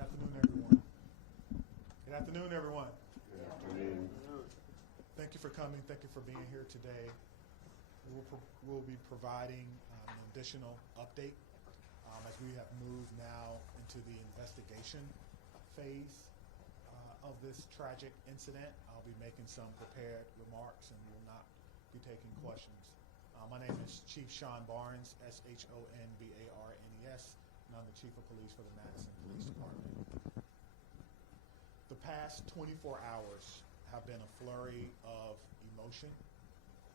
Good afternoon, everyone. Good afternoon, everyone. Good afternoon. Thank you for coming. Thank you for being here today. We'll be providing an additional update as we have moved now into the investigation phase of this tragic incident. I'll be making some prepared remarks and will not be taking questions. My name is Chief Sean Barnes, S-H-O-N-B-A-R-N-E-S, and I'm the Chief of Police for the Madison Police Department. The past 24 hours have been a flurry of emotion,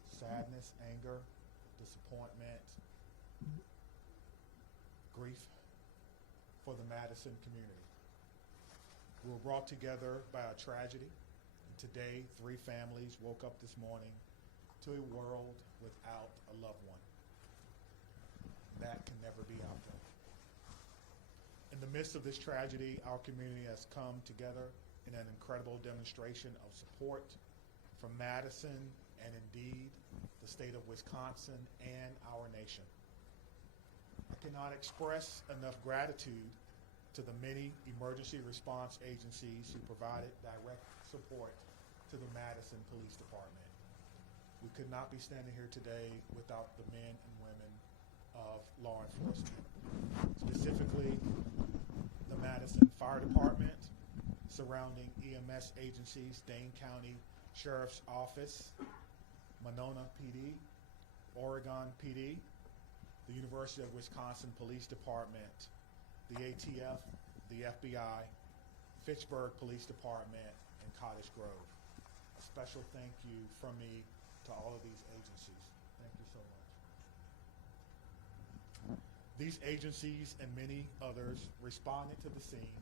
sadness, anger, disappointment, grief for the Madison community. We were brought together by a tragedy, and today 3 families woke up this morning to a world without a loved one. That can never be outdone. In the midst of this tragedy, our community has come together in an incredible demonstration of support from Madison and indeed the state of Wisconsin and our nation. I cannot express enough gratitude to the many emergency response agencies who provided direct support to the Madison Police Department. We could not be standing here today without the men and women of law enforcement, specifically the Madison Fire Department, surrounding EMS agencies, Dane County Sheriff's Office, Monona PD, Oregon PD, the University of Wisconsin Police Department, the ATF, the FBI, Fitchburg Police Department, and Cottage Grove. A special thank you from me to all of these agencies. Thank you so much. These agencies and many others responded to the scene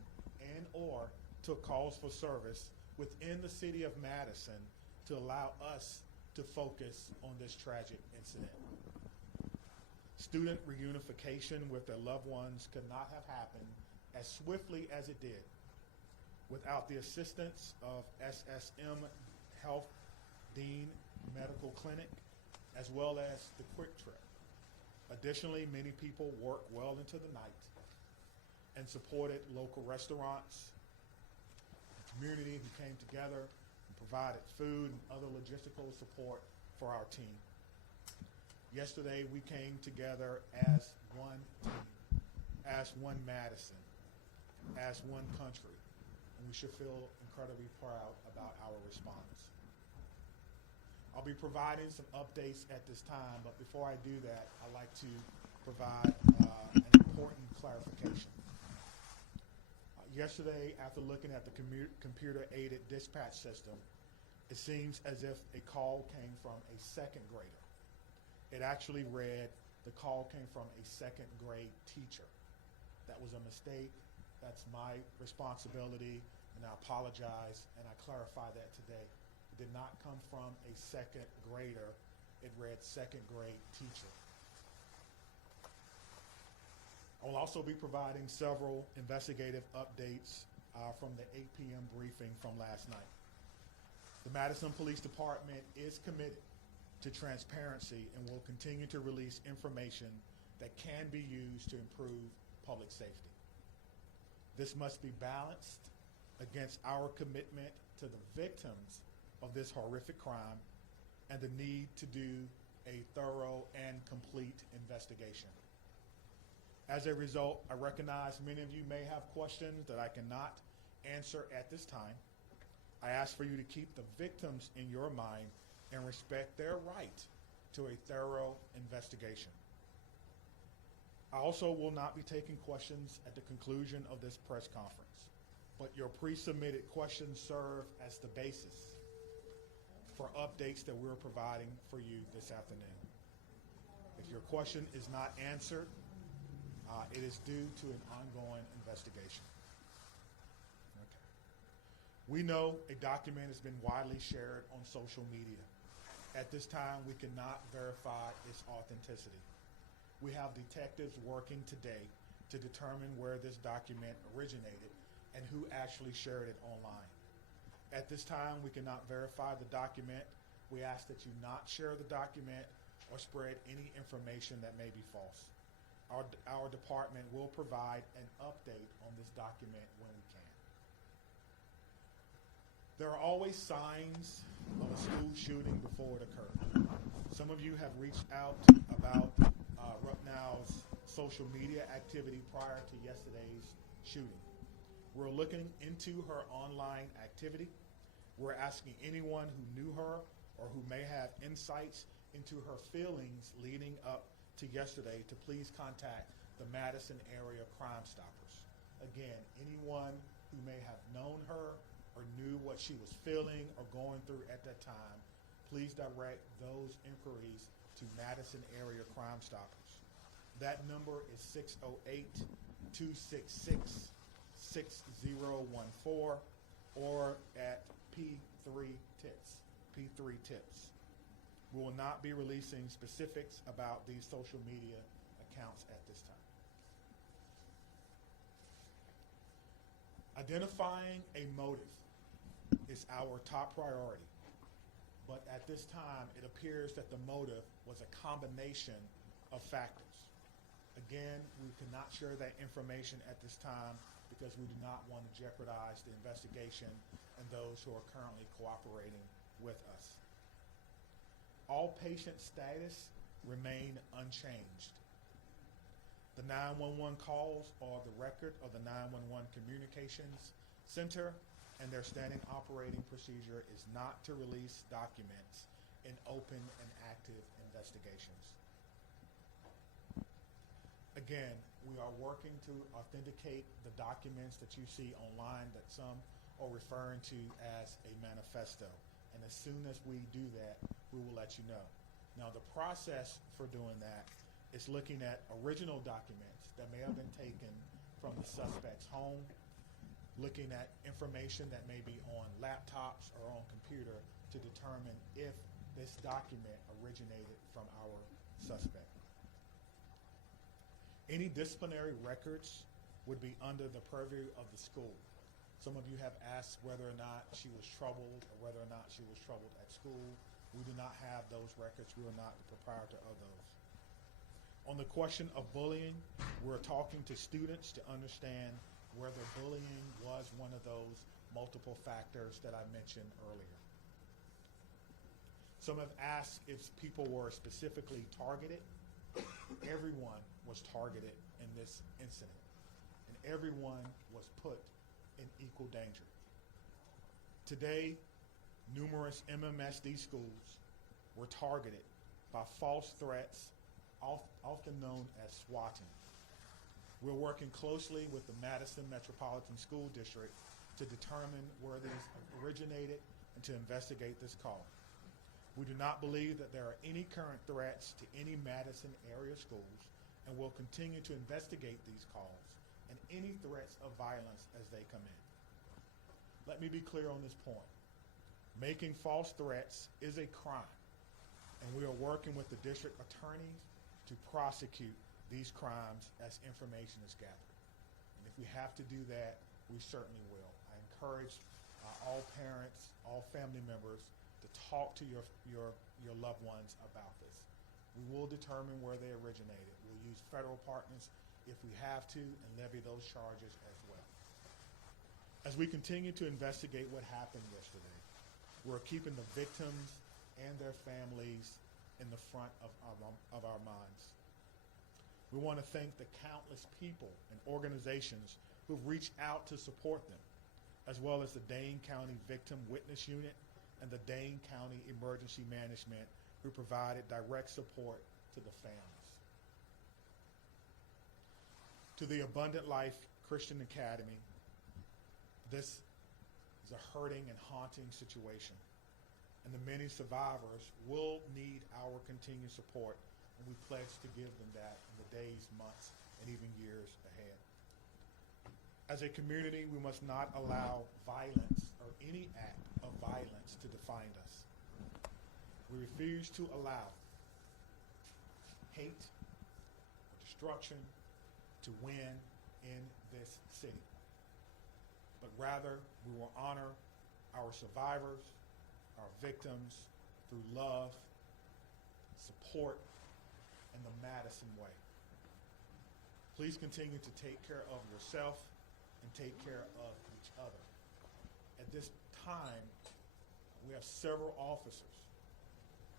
and or took calls for service within the city of Madison to allow us to focus on this tragic incident. Student reunification with their loved ones could not have happened as swiftly as it did without the assistance of SSM Health Dean Medical Clinic, as well as the Quick Trip. Additionally, many people worked well into the night and supported local restaurants, the community who came together and provided food and other logistical support for our team. Yesterday, we came together as one team, as one Madison, as one country, and we should feel incredibly proud about our response. I'll be providing some updates at this time, but before I do that, I'd like to provide an important clarification. Yesterday, after looking at the computer-aided dispatch system, it seems as if a call came from a second grader. It actually read the call came from a second grade teacher. That was a mistake. That's my responsibility, and I apologize, and I clarify that today. It did not come from a second grader. It read second grade teacher. I will also be providing several investigative updates from the 8 p.m. briefing from last night. The Madison Police Department is committed to transparency and will continue to release information that can be used to improve public safety. This must be balanced against our commitment to the victims of this horrific crime and the need to do a thorough and complete investigation. As a result, I recognize many of you may have questions that I cannot answer at this time. I ask for you to keep the victims in your mind and respect their right to a thorough investigation. I also will not be taking questions at the conclusion of this press conference, but your pre-submitted questions serve as the basis for updates that we're providing for you this afternoon. If your question is not answered, it is due to an ongoing investigation. Okay. We know a document has been widely shared on social media. At this time, we cannot verify its authenticity. We have detectives working today to determine where this document originated and who actually shared it online. At this time, we cannot verify the document. We ask that you not share the document or spread any information that may be false. our department will provide an update on this document when we can. There are always signs of a school shooting before it occurs. Some of you have reached out about Rupnow's social media activity prior to yesterday's shooting. We're looking into her online activity. We're asking anyone who knew her or who may have insights into her feelings leading up to yesterday to please contact the Madison Area Crime Stoppers. Again, anyone who may have known her or knew what she was feeling or going through at that time, please direct those inquiries to Madison Area Crime Stoppers. That number is 608-266-6014 or at P3 Tips. We will not be releasing specifics about these social media accounts at this time. Identifying a motive is our top priority, but at this time it appears that the motive was a combination of factors. Again, we cannot share that information at this time because we do not want to jeopardize the investigation and those who are currently cooperating with us. All patient status remain unchanged. The 911 calls are the record of the 911 Communications Center, and their standing operating procedure is not to release documents in open and active investigations. Again, we are working to authenticate the documents that you see online that some are referring to as a manifesto. And as soon as we do that, we will let you know. Now, the process for doing that is looking at original documents that may have been taken from the suspect's home, looking at information that may be on laptops or on computer to determine if this document originated from our suspect. Any disciplinary records would be under the purview of the school. Some of you have asked whether or not she was troubled or whether or not she was troubled at school. We do not have those records. We are not the proprietor of those. On the question of bullying, we're talking to students to understand whether bullying was one of those multiple factors that I mentioned earlier. Some have asked if people were specifically targeted. Everyone was targeted in this incident, and everyone was put in equal danger. Today, numerous MMSD schools were targeted by false threats, often known as swatting. We're working closely with the Madison Metropolitan School District to determine where these originated and to investigate this call. We do not believe that there are any current threats to any Madison area schools, and will continue to investigate these calls and any threats of violence as they come in. Let me be clear on this point. Making false threats is a crime, and we are working with the district attorneys to prosecute these crimes as information is gathered. And if we have to do that, we certainly will. I encourage all parents, all family members to talk to your loved ones about this. We will determine where they originated. We'll use federal partners if we have to and levy those charges as well. As we continue to investigate what happened yesterday, we're keeping the victims and their families in the front of our minds. We want to thank the countless people and organizations who've reached out to support them, as well as the Dane County Victim Witness Unit and the Dane County Emergency Management, who provided direct support to the families. To the Abundant Life Christian Academy, this is a hurting and haunting situation, and the many survivors will need our continued support, and we pledge to give them that in the days, months, and even years ahead. As a community, we must not allow violence or any act of violence to define us. We refuse to allow hate or destruction to win in this city, but rather we will honor our survivors, our victims, through love, support, and the Madison way. Please continue to take care of yourself and take care of each other. At this time, we have several officers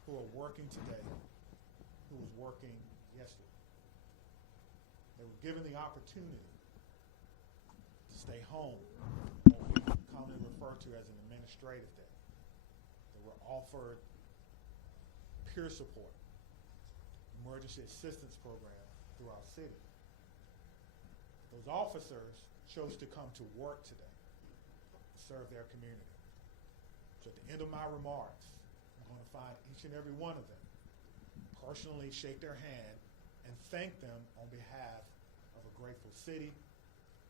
who are working today who was working yesterday. They were given the opportunity to stay home, what we commonly refer to as an administrative day. They were offered peer support, emergency assistance program through our city. Those officers chose to come to work today to serve their community. So at the end of my remarks, I'm going to find each and every one of them, personally shake their hand, and thank them on behalf of a grateful city,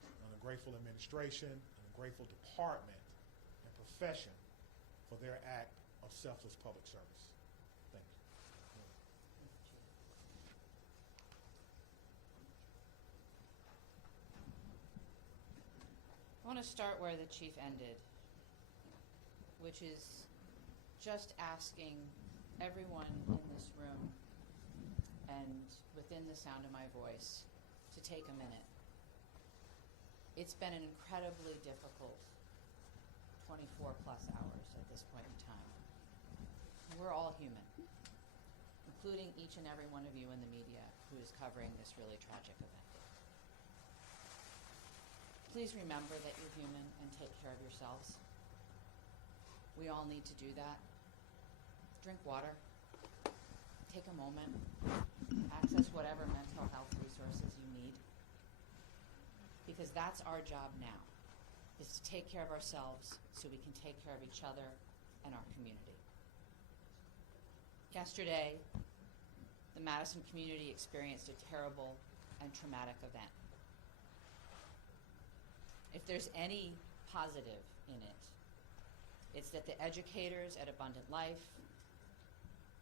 and a grateful administration, and a grateful department and profession for their act of selfless public service. Thank you. I want to start where the chief ended, which is just asking everyone in this room and within the sound of my voice to take a minute. It's been an incredibly difficult 24 plus hours at this point in time. We're all human, including each and every one of you in the media who is covering this really tragic event. Please remember that you're human and take care of yourselves. We all need to do that. Drink water. Take a moment. Access whatever mental health resources you need. Because that's our job now, is to take care of ourselves so we can take care of each other and our community. Yesterday, the Madison community experienced a terrible and traumatic event. If there's any positive in it, it's that the educators at Abundant Life,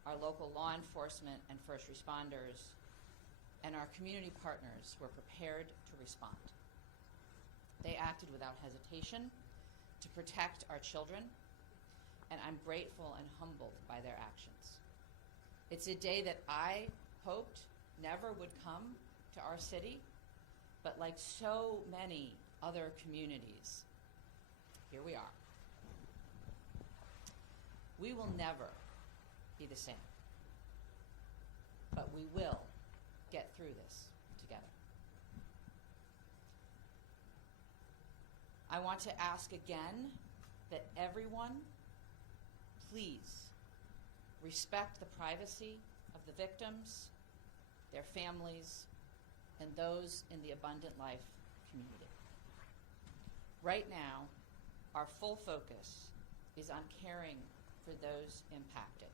our local law enforcement and first responders, and our community partners were prepared to respond. They acted without hesitation to protect our children, and I'm grateful and humbled by their actions. It's a day that I hoped never would come to our city, but like so many other communities, here we are. We will never be the same, but we will get through this together. I want to ask again that everyone, please respect the privacy of the victims, their families, and those in the Abundant Life community. Right now, our full focus is on caring for those impacted.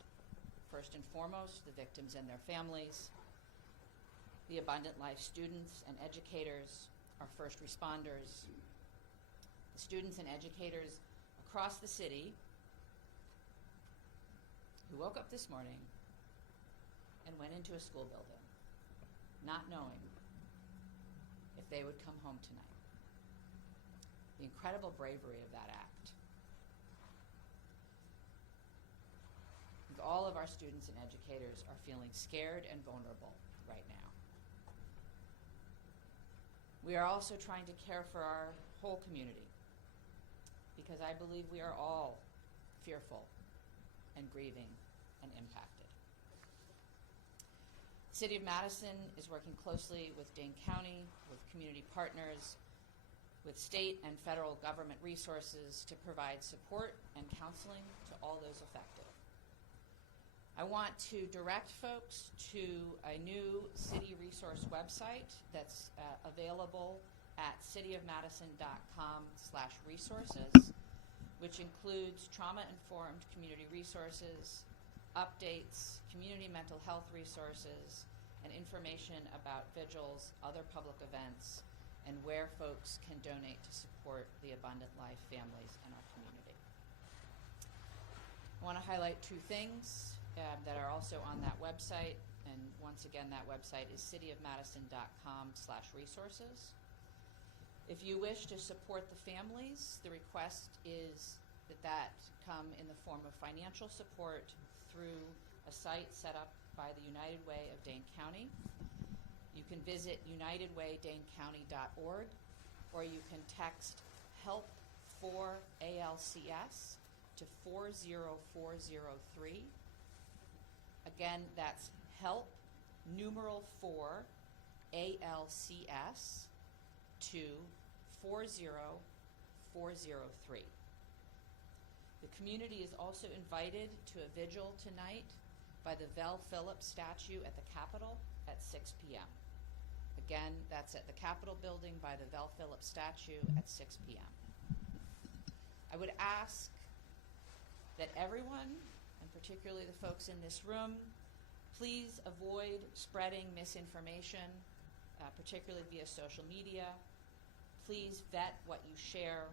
First and foremost, the victims and their families, the Abundant Life students and educators, our first responders, the students and educators across the city who woke up this morning and went into a school building, not knowing if they would come home tonight. The incredible bravery of that act. All of our students and educators are feeling scared and vulnerable right now. We are also trying to care for our whole community because I believe we are all fearful and grieving and impacted. The City of Madison is working closely with Dane County, with community partners, with state and federal government resources to provide support and counseling to all those affected. I want to direct folks to a new city resource website that's available at cityofmadison.com/resources, which includes trauma-informed community resources, updates, community mental health resources, and information about vigils, other public events, and where folks can donate to support the Abundant Life families in our community. I want to highlight two things that are also on that website, and once again, that website is cityofmadison.com/resources. If you wish to support the families, the request is that come in the form of financial support through a site set up by the United Way of Dane County. You can visit unitedwaydanecounty.org, or you can text HELP for ALCS to 40403. Again, that's HELP numeral 4 ALCS to 40403. The community is also invited to a vigil tonight by the Vel Phillips statue at the Capitol at 6 p.m. Again, that's at the Capitol building by the Vel Phillips statue at 6 p.m. I would ask that everyone, and particularly the folks in this room, please avoid spreading misinformation, particularly via social media. Please vet what you share,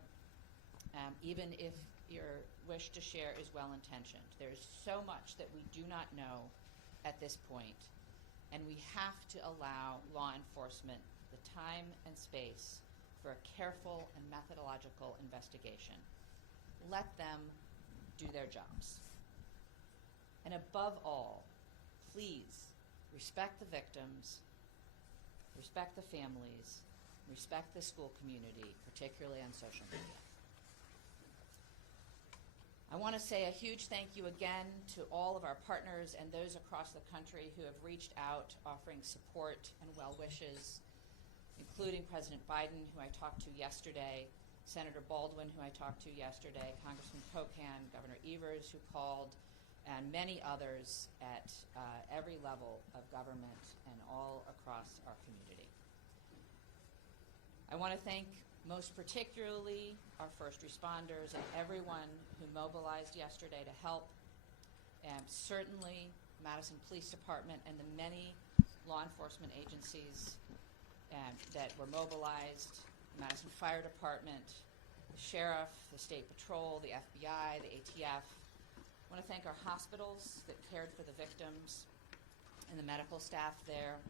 even if your wish to share is well-intentioned. There's so much that we do not know at this point, and we have to allow law enforcement the time and space for a careful and methodological investigation. Let them do their jobs. And above all, please respect the victims, respect the families, respect the school community, particularly on social media. I want to say a huge thank you again to all of our partners and those across the country who have reached out offering support and well wishes, including President Biden, who I talked to yesterday, Senator Baldwin, who I talked to yesterday, Congressman Pocan, Governor Evers, who called, and many others at every level of government and all across our community. I want to thank most particularly our first responders and everyone who mobilized yesterday to help, and certainly Madison Police Department and the many law enforcement agencies that were mobilized, the Madison Fire Department, the Sheriff, the State Patrol, the FBI, the ATF. I want to thank our hospitals that cared for the victims and the medical staff there.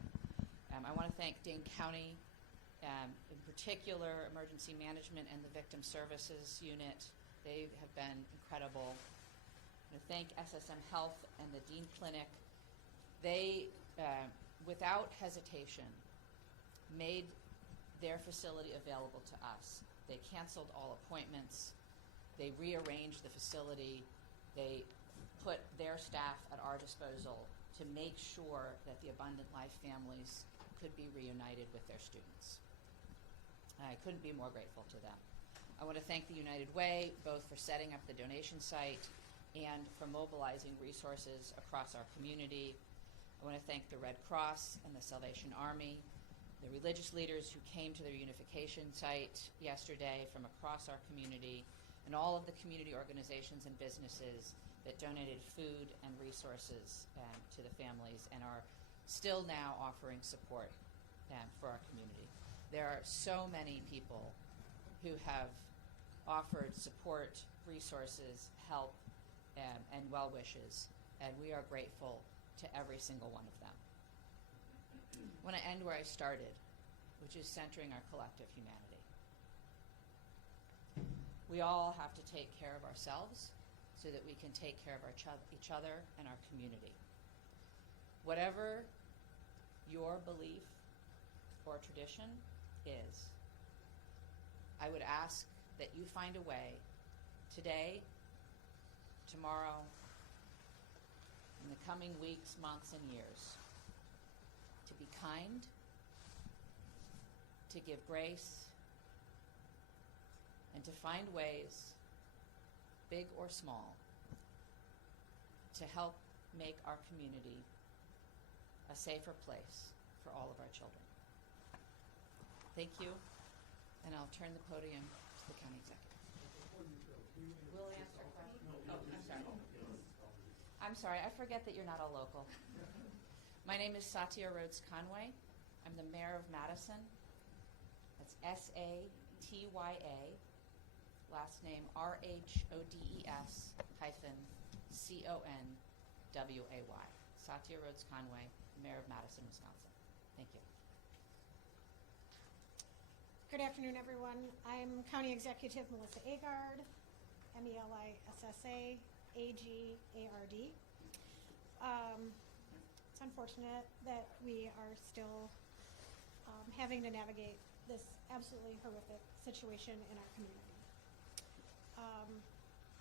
I want to thank Dane County, in particular Emergency Management and the Victim Services Unit. They have been incredible. I want to thank SSM Health and the Dean Clinic. They, without hesitation, made their facility available to us. They canceled all appointments. They rearranged the facility. They put their staff at our disposal to make sure that the Abundant Life families could be reunited with their students. I couldn't be more grateful to them. I want to thank the United Way, both for setting up the donation site and for mobilizing resources across our community. I want to thank the Red Cross and the Salvation Army, the religious leaders who came to their unification site yesterday from across our community, and all of the community organizations and businesses that donated food and resources to the families and are still now offering support for our community. There are so many people who have offered support, resources, help, and well wishes, and we are grateful to every single one of them. I want to end where I started, which is centering our collective humanity. We all have to take care of ourselves so that we can take care of each other and our community. Whatever your belief or tradition is, I would ask that you find a way today, tomorrow, in the coming weeks, months, and years to be kind, to give grace, and to find ways, big or small, to help make our community a safer place for all of our children. Thank you, and I'll turn the podium to the county executive. We'll answer questions. Oh, I'm sorry. I'm sorry, I forget that you're not a local. My name is Satya Rhodes Conway. I'm the mayor of Madison. That's S-A-T-Y-A, last name R-H-O-D-E-S -C-O-N-W-A-Y. Satya Rhodes Conway, mayor of Madison, Wisconsin. Thank you. Good afternoon, everyone. I'm County Executive Melissa Agard, M-E-L-I-S-S-A, A-G-A-R-D. It's unfortunate that we are still having to navigate this absolutely horrific situation in our community.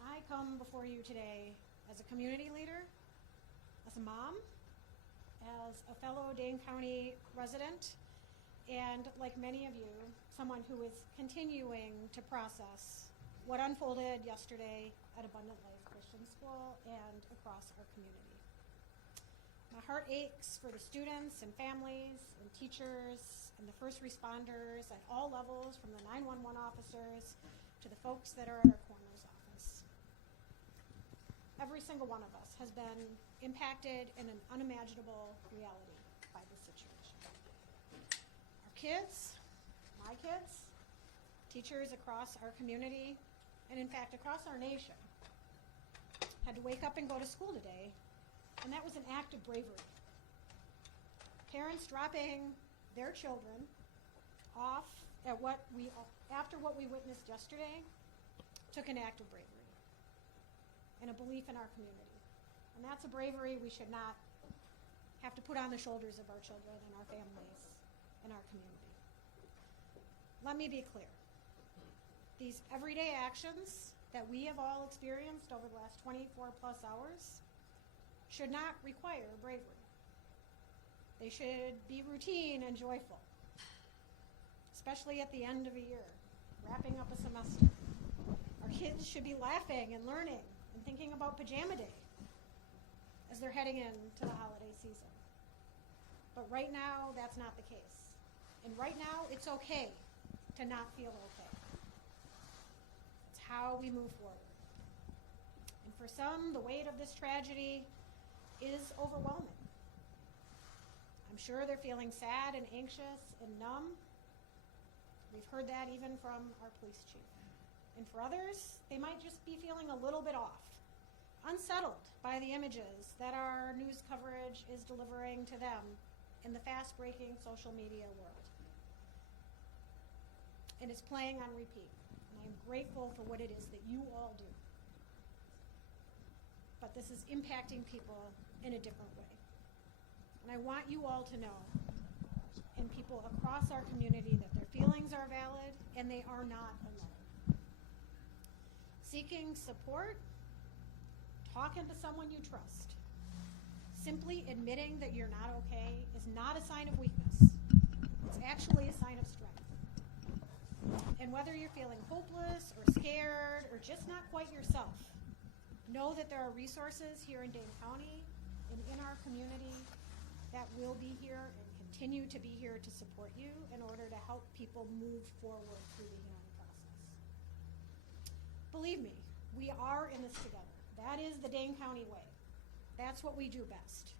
I come before you today as a community leader, as a mom, as a fellow Dane County resident, and like many of you, someone who is continuing to process what unfolded yesterday at Abundant Life Christian School and across our community. My heart aches for the students and families and teachers and the first responders at all levels, from the 911 officers to the folks that are at our coroner's office. Every single one of us has been impacted in an unimaginable reality by this situation. Our kids, my kids, teachers across our community, and in fact across our nation, had to wake up and go to school today, and that was an act of bravery. Parents dropping their children off at after what we witnessed yesterday took an act of bravery and a belief in our community. And that's a bravery we should not have to put on the shoulders of our children and our families and our community. Let me be clear. These everyday actions that we have all experienced over the last 24 plus hours should not require bravery. They should be routine and joyful, especially at the end of a year, wrapping up a semester. Our kids should be laughing and learning and thinking about pajama day as they're heading into the holiday season. But right now, that's not the case. And right now, it's okay to not feel okay. It's how we move forward. And for some, the weight of this tragedy is overwhelming. I'm sure they're feeling sad and anxious and numb. We've heard that even from our police chief. And for others, they might just be feeling a little bit off, unsettled by the images that our news coverage is delivering to them in the fast-breaking social media world. And it's playing on repeat. And I'm grateful for what it is that you all do. But this is impacting people in a different way. And I want you all to know, and people across our community, that their feelings are valid and they are not alone. Seeking support, talking to someone you trust, simply admitting that you're not okay is not a sign of weakness. It's actually a sign of strength. And whether you're feeling hopeless or scared or just not quite yourself, know that there are resources here in Dane County and in our community that will be here and continue to be here to support you in order to help people move forward through the healing process. Believe me, we are in this together. That is the Dane County way. That's what we do best.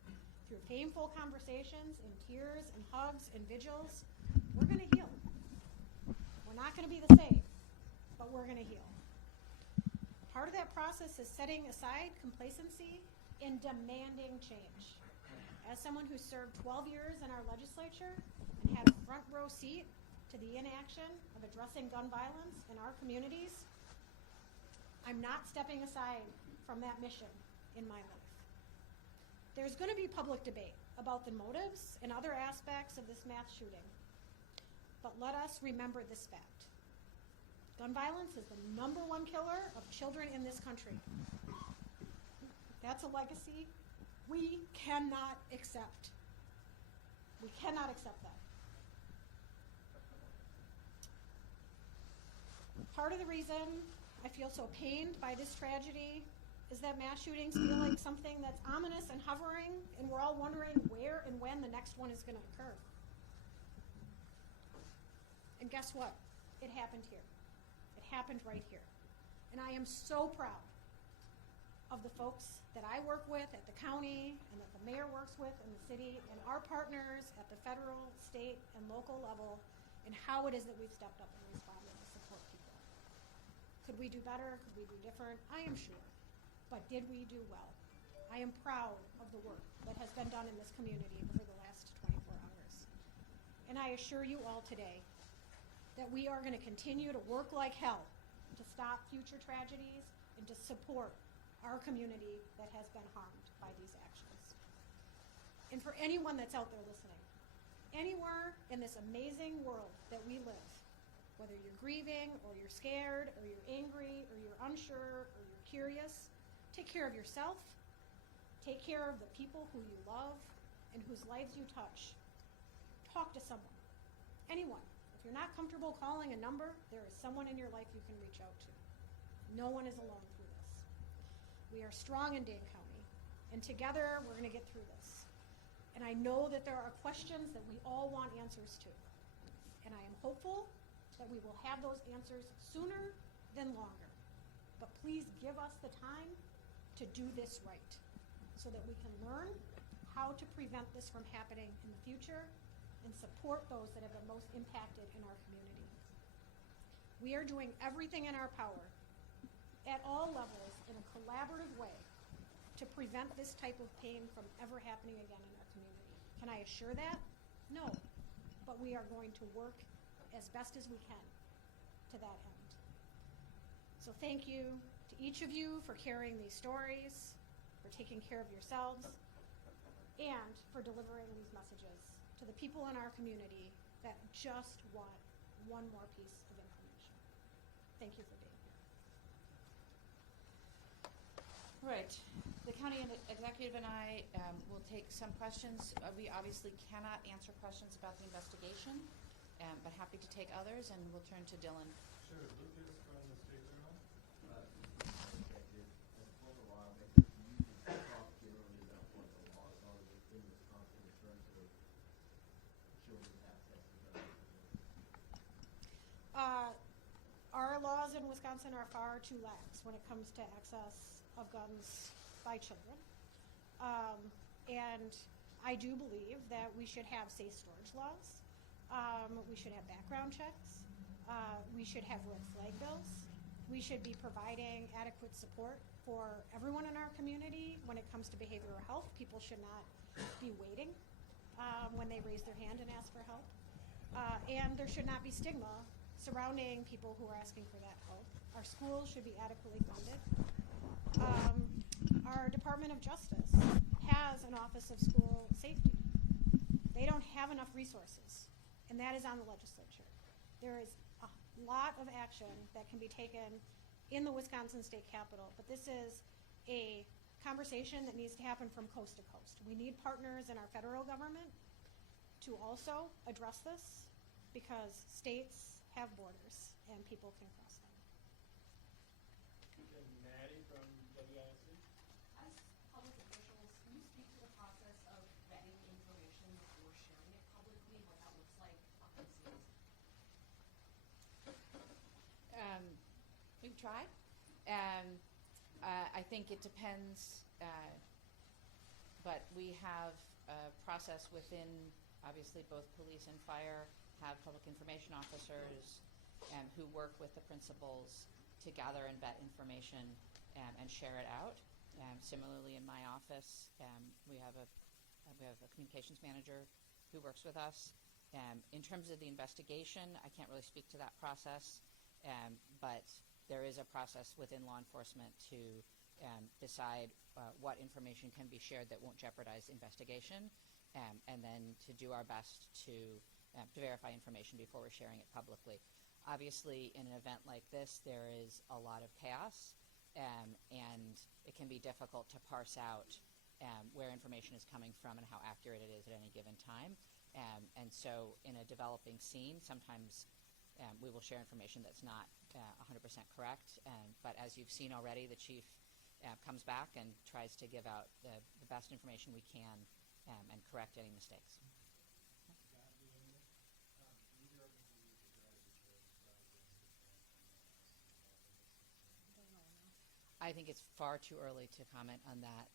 Through painful conversations and tears and hugs and vigils, we're going to heal. We're not going to be the same, but we're going to heal. Part of that process is setting aside complacency and demanding change. As someone who served 12 years in our legislature and had a front row seat to the inaction of addressing gun violence in our communities, I'm not stepping aside from that mission in my life. There's going to be public debate about the motives and other aspects of this mass shooting. But let us remember this fact. Gun violence is the #1 killer of children in this country. That's a legacy we cannot accept. We cannot accept that. Part of the reason I feel so pained by this tragedy is that mass shootings feel like something that's ominous and hovering, and we're all wondering where and when the next one is going to occur. And guess what? It happened here. It happened right here. And I am so proud of the folks that I work with at the county and that the mayor works with in the city and our partners at the federal, state, and local level, and how it is that we've stepped up and responded to support people. Could we do better? Could we do different? I am sure. But did we do well? I am proud of the work that has been done in this community over the last 24 hours. And I assure you all today that we are going to continue to work like hell to stop future tragedies and to support our community that has been harmed by these actions. And for anyone that's out there listening, Anywhere in this amazing world that we live, whether you're grieving or you're scared or you're angry or you're unsure or you're curious, take care of yourself, take care of the people who you love and whose lives you touch. Talk to someone, anyone. If you're not comfortable calling a number, there is someone in your life you can reach out to. No one is alone through this. We are strong in Dane County, and together we're going to get through this. And I know that there are questions that we all want answers to. And I am hopeful that we will have those answers sooner than longer. But please give us the time to do this right so that we can learn how to prevent this from happening in the future and support those that have been most impacted in our community. We are doing everything in our power at all levels in a collaborative way to prevent this type of pain from ever happening again in our community. Can I assure that? No. But we are going to work as best as we can to that end. So thank you to each of you for carrying these stories, for taking care of yourselves, and for delivering these messages to the people in our community that just want one more piece of information. Thank you for being here. Right. The county executive and I will take some questions. We obviously cannot answer questions about the investigation, but happy to take others, and we'll turn to Dylan. Sure. Lucas from the State Journal. Executive, as a former lawmaker, can you just talk generally about what the laws are within Wisconsin in terms of children's access to guns? Our laws in Wisconsin are far too lax when it comes to access of guns by children. And I do believe that we should have safe storage laws. We should have background checks. We should have red flag bills. We should be providing adequate support for everyone in our community when it comes to behavioral health. People should not be waiting when they raise their hand and ask for help. And there should not be stigma surrounding people who are asking for that help. Our schools should be adequately funded. Our Department of Justice has an Office of School Safety. They don't have enough resources, and that is on the legislature. There is a lot of action that can be taken in the Wisconsin State Capitol, but this is a conversation that needs to happen from coast to coast. We need partners in our federal government to also address this because states have borders and people can cross them. Maddie from WISC. As public officials, can you speak to the process of vetting information before sharing it publicly, what that looks like behind the scenes? We've tried. I think it depends, but we have a process within, obviously, both police and fire have public information officers who work with the principals to gather and vet information and share it out. Similarly, in my office, we have a communications manager who works with us. In terms of the investigation, I can't really speak to that process, but there is a process within law enforcement to decide what information can be shared that won't jeopardize investigation, and then to do our best to verify information before we're sharing it publicly. Obviously, in an event like this, there is a lot of chaos, and it can be difficult to parse out where information is coming from and how accurate it is at any given time. And so in a developing scene, sometimes we will share information that's not 100% correct. But as you've seen already, the chief comes back and tries to give out the best information we can and correct any mistakes. I think it's far too early to comment on that.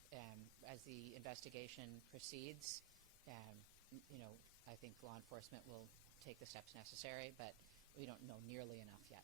As the investigation proceeds, I think law enforcement will take the steps necessary, but we don't know nearly enough yet.